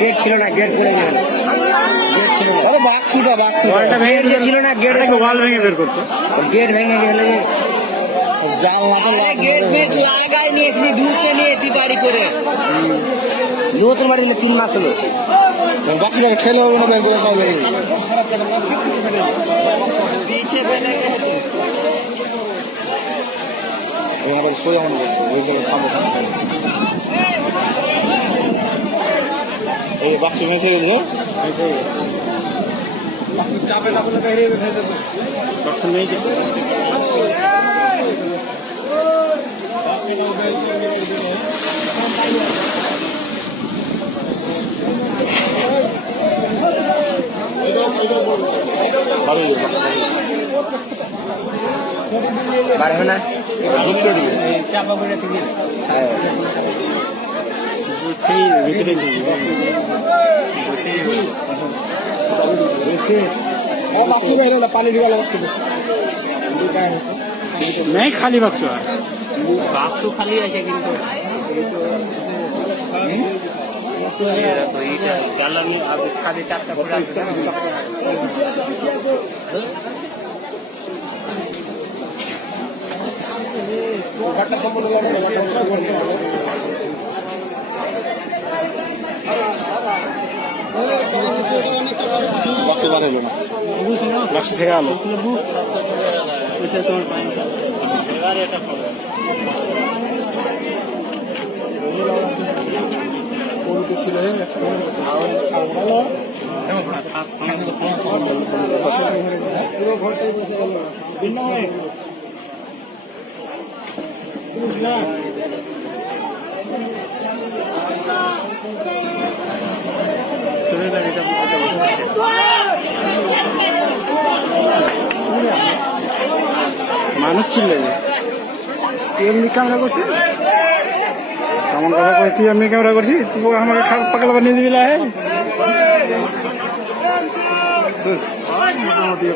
Gate ছিল না, gate করে গেল। गेट ছিল না, আরে বাক্সটা ওয়ালটা ভেঙে ছিল না, गेट থেকে ওয়াল ভেঙে বের করতে। गेट ভেঙে গেলে জানলা তো गेट লাগাই নিয়ে এখানে ঢুকে নিয়ে এটি গাড়ি করে লোতের বাড়ি 3 মাস হলো। বাক্সটাকে ঠেলে হবে না, বের করে পাওয়া যাবে। পিছে ফেলে গেছে আমাদের সোয়া হয়ে গেছে, ওইগুলো খাবো। এই বাক্স ভেঙে গেছে, চাপে না বলে বাইরে ভেঙে দেবো। বাক্স নেই যে বাড়বে না, চাপা করে থেকে ভিতরে पानी नहीं खाली बक्स बक्स खाली আছে কিন্তু জ্বালানি আর 4.5টা করে আছে। ঘাটটা সম্পূর্ণ বাক্স বার হলো না, বাক্স থেকে আলো মানুষ ছিল এমনি ক্যামেরা করছি, কেমন কথা করে তুই এমনি ক্যামেরা করছি, তুই আমাকে খারাপ পাগল বানিয়ে দিবি। মোটামুটি